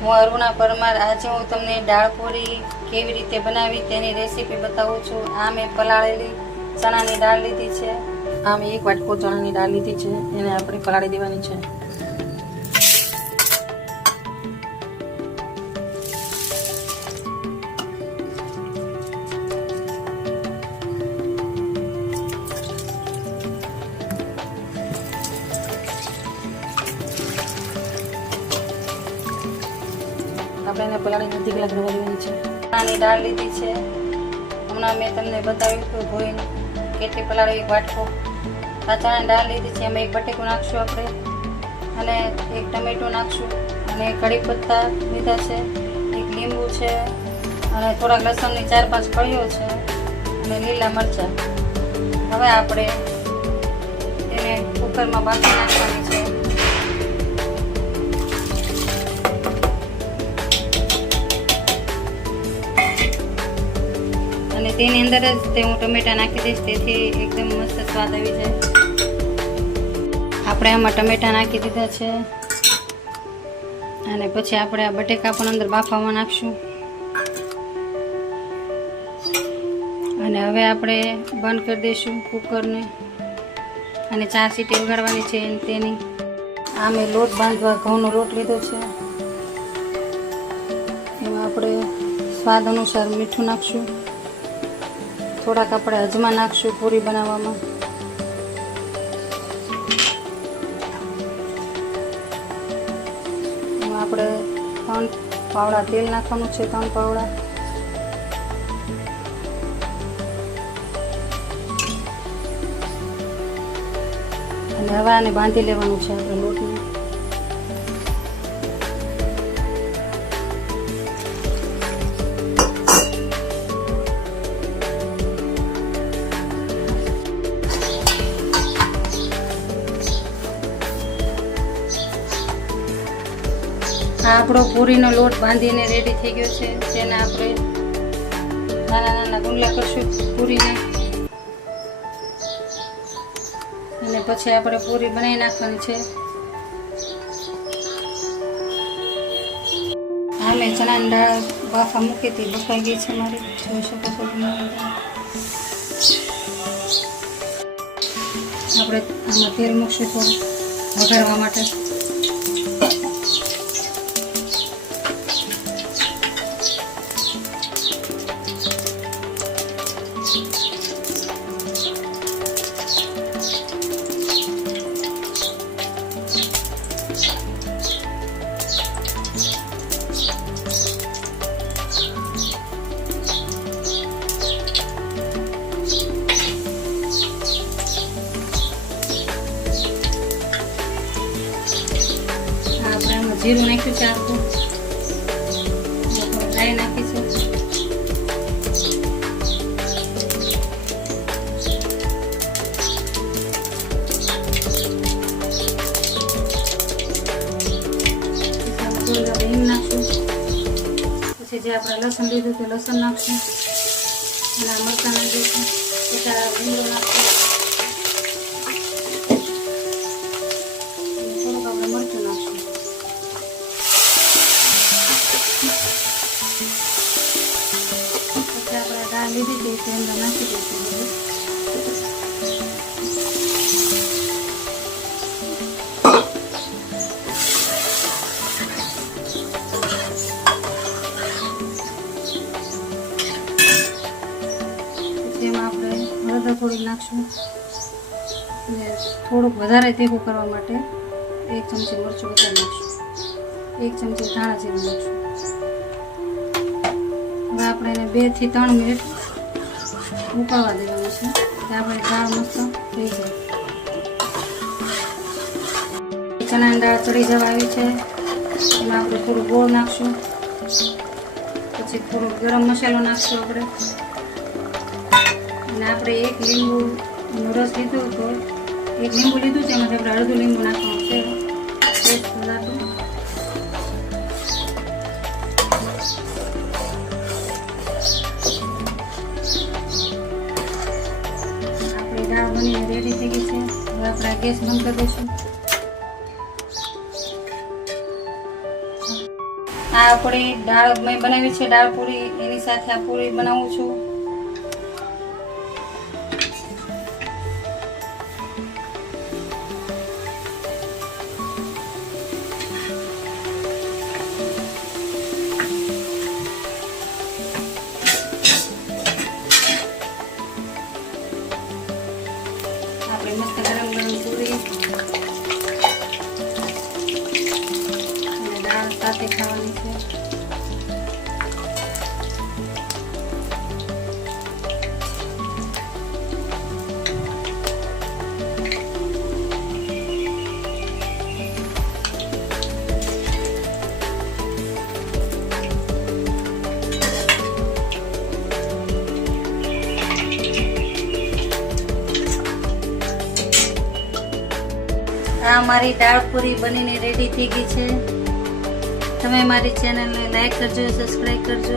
હું અરુણા પરમાર। આજે હું તમને દાળ પૂરી કેવી રીતે બનાવી તેની રેસીપી બતાવું છું। આ મેં પલાળેલી ચણાની દાળ લીધી છે। આ મેં 1 વાટકો ચણાની દાળ લીધી છે, એને આપણે પલાળી દેવાની છે। આપણે એને પલાળીને અડધી કલાક રવા દેવાની છે। ચણાની દાળ લીધી છે, હમણાં મેં તમને બતાવ્યું હતું ધોઈને કેટલી પલાળી 1 વાટકો। આ ચણાની દાળ લીધી છે, એમાં 1 બટેકું નાખશું આપણે, અને 1 ટમેટું નાખશું, અને કઢી પત્તા લીધા છે, 1 લીંબુ છે, અને થોડાક લસણની 4-5 કળીઓ છે, અને લીલા મરચાં। હવે આપણે એને કુકરમાં બાફી નાખવાની છે। અને તેની અંદર જ હું ટમેટા નાખી દઈશ, તેથી એકદમ મસ્ત સ્વાદ આવી જાય। આપણે આમાં ટમેટા નાખી દીધા છે, અને પછી આપણે આ બટેકા પણ અંદર બાફવામાં નાખશું। અને હવે આપણે બંધ કરી દઈશું કુકરને, અને 4 સીટી વગાડવાની છે તેની। આ મેં લોટ બાંધવા ઘઉંનો લોટ લીધો છે, એમાં આપણે સ્વાદ અનુસાર મીઠું નાખશું, થોડાક આપણે અજમા નાખશું પૂરી બનાવવામાં, એમાં આપણે 3 પાવડા તેલ નાખવાનું છે, 3 પાવડા। અને હવે આને બાંધી લેવાનું છે આપણે લોટને। આ આપણો પૂરીનો લોટ બાંધીને રેડી થઈ ગયો છે, તેના આપણે નાના નાના ગુંડલા કરશું પૂરીના, અને પછી આપણે પૂરી બનાવી નાખવાની છે। હા મેં ચણાની દાળ બાફા મૂકી હતી, બફાઈ ગઈ છે મારી, જોઈ શકો છો તમે। આપણે આમાં તેલ મૂકશું થોડું વઘારવા માટે। જીરું નાખ્યું છે, આખું રાઈ નાખી છે, હિંગ નાખશું, પછી જે આપણે લસણ લીધું તે લસણ નાખશું, અને આ મરચાં નાખીશું, પછી આ લીમડો નાખશું, થોડુંક આપણે મરચું નાખશું। પછી આપણે દાળ લીધી હતી તે અંદર નાખી દઈશું બધું। પછી એમાં આપણે હળદર થોડીક નાખશું, અને થોડુંક વધારે તીખું કરવા માટે 1 ચમચી મરચું વધારે નાખશું, 1 ચમચી ધાણા જીરું નાખશું। હવે આપણે એને 2 થી 3 મિનિટ ઉકાળવા દેવાનું છે, એટલે આપણે દાળ મસ્ત થઈ જાય। ચણાની દાળ ચડી જવા આવી છે, એમાં આપણે થોડું ગોળ નાખશું, પછી થોડો ગરમ મસાલો નાખશું આપણે, અને આપણે 1 લીંબુનો રસ લીધો હતો, 1 લીંબુ લીધું છે, એમાંથી આપણે અડધું લીંબુ નાખવાનું છે, ટેસ્ટ વધારતું। દાળ બનીને રેડી થઈ ગઈ છે, હવે આપણે ગેસ બંધ કરી દઈશું। આ આપણી દાળ મેં બનાવી છે, દાળ પૂરી, એની સાથે આ પૂરી બનાવું છું. આપણી મસ્ત ગરમ ગરમ પૂરી અને દાળ સાથે ખાવાની છે. આ મારી દાળ પૂરી બનીને રેડી થઈ ગઈ છે. તમે મારી ચેનલને લાઈક કરજો, સબસ્ક્રાઈબ કરજો.